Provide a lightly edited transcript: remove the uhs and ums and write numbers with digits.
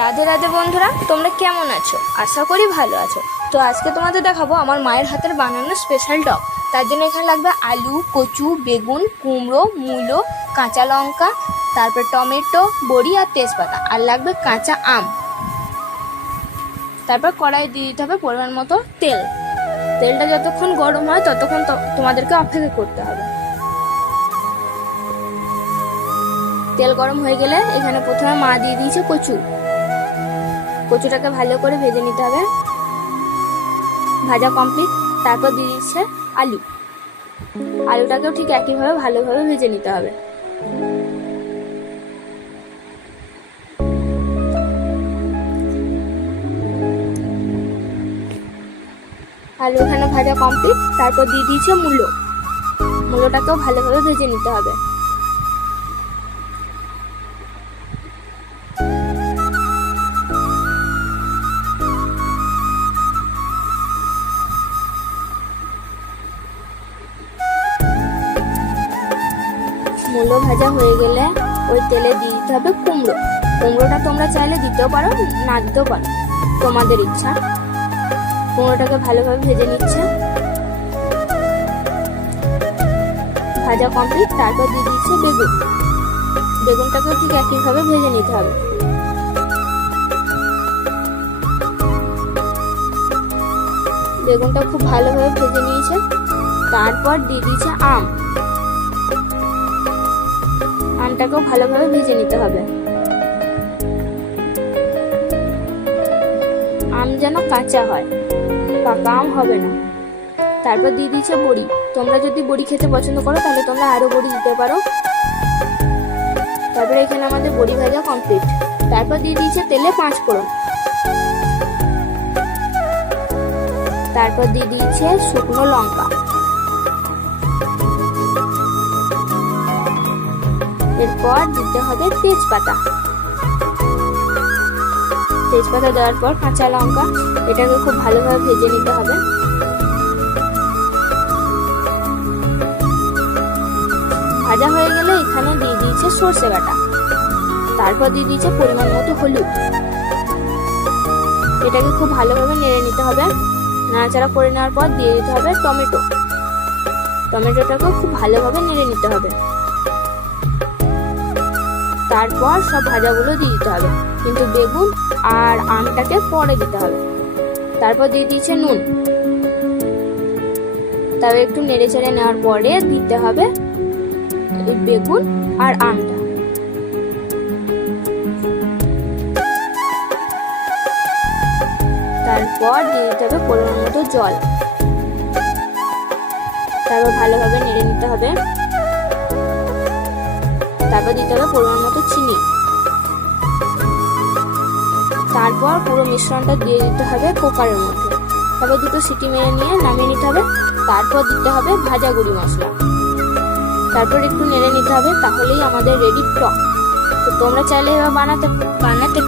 রাধে রাধে বন্ধুরা, তোমরা কেমন আছো? আশা করি ভালো আছো। তো আজকে তোমাদের দেখাবো আমার মায়ের হাতের বানানো স্পেশাল টক। তার জন্য এখানে লাগবে আলু, কচু, বেগুন, কুমড়ো, মূলো, কাঁচা লঙ্কা, তারপর টমেটো, বড়ি আর তেজপাতা, আর লাগবে কাঁচা আম। তারপর কড়াই দিয়ে দিতে হবে পরিমাণ মতো তেল। তেলটা যতক্ষণ গরম হয় ততক্ষণ তোমাদেরকে অপেক্ষা করতে হবে। তেল গরম হয়ে গেলে এখানে প্রথমে মা দিয়ে দিয়েছে কচুটাকে ভালো করে ভেজে নিতে হবে। ভাজা কমপ্লিট। তারপর দিয়ে দিচ্ছে আলুটাকেও ঠিক একইভাবে ভালোভাবে ভেজে নিতে হবে। আলু এখানে ভাজা কমপ্লিট। তারপর দিয়ে দিয়েছে মূলোটাকেও ভালোভাবে ভেজে নিতে হবে। মূলো ভাজা হয়ে গেলে ওই তেলে দিয়ে দিতে হবে কুমড়োটা তোমরা চাইলে দিতেও পারো, না দিতেও পারো, তোমাদের ইচ্ছা। কুমড়োটাকে ভালোভাবে ভেজে নিচ্ছে। ভাজা কমপ্লিট। তারপর দিয়ে দিচ্ছে বেগুনটাকে ঠিক একইভাবে ভেজে নিতে হবে। বেগুনটা খুব ভালোভাবে ভেজে নিয়েছে। তারপর দিয়ে দিচ্ছে আমটাকেও ভালোভাবে ভেজে নিতে হবে। আম যেন কাঁচা হয়, পাকা আম হবে না। তারপর দিয়ে দিচ্ছে বড়ি। তোমরা যদি বড়ি খেতে পছন্দ করো তাহলে তোমরা আরো বড়ি দিতে পারো। তারপরে এখানে আমাদের বড়ি ভাজা কমপ্লিট। তারপর দিয়ে দিচ্ছে তেলে 5 ফোড়ন। তারপর দিয়ে দিচ্ছে শুকনো লঙ্কা। এরপর দিতে হবে তেজপাতা দেওয়ার পর কাঁচা লঙ্কা। এটাকে খুব ভালোভাবে ভেজে নিতে হবে। ভাজা হয়ে গেলে এখানে দিয়ে দিয়েছে সর্ষে বাটা। তারপর দিয়ে দিয়েছে পরিমাণ মতো হলুদ। এটাকে খুব ভালোভাবে নেড়ে নিতে হবে। নাড়াচাড়া করে নেওয়ার পর দিয়ে দিতে হবে টমেটোটাকেও খুব ভালোভাবে নেড়ে নিতে হবে। তারপর সব ভাজাগুলো দিয়ে দিতে হবে, কিন্তু বেগুন আর আমটাকে পরে দিতে হবে। তারপর দিয়ে দিয়েছে নুন। তবে একটু নেড়ে চেড়ে নেওয়ার পরে দিতে হবে এই বেগুন আর আমটা। তারপর দিয়ে দিতে হবে পরিমাণ মতো জল। তারপর ভালোভাবে নেড়ে নিতে হবে। তারপর দিতে হবে পরিমাণ মতো চিনি। তারপর পুরো মিশ্রণটা দিয়ে দিতে হবে কুকারের মধ্যে। তারপর 2টো সিটি মেরে নিয়ে নামিয়ে নিতে হবে। তারপর দিতে হবে ভাজা গুঁড়ি মশলা। তারপর একটু নেড়ে নিতে হবে, তাহলেই আমাদের রেডি টক। তো তোমরা চাইলে এবার বানাতে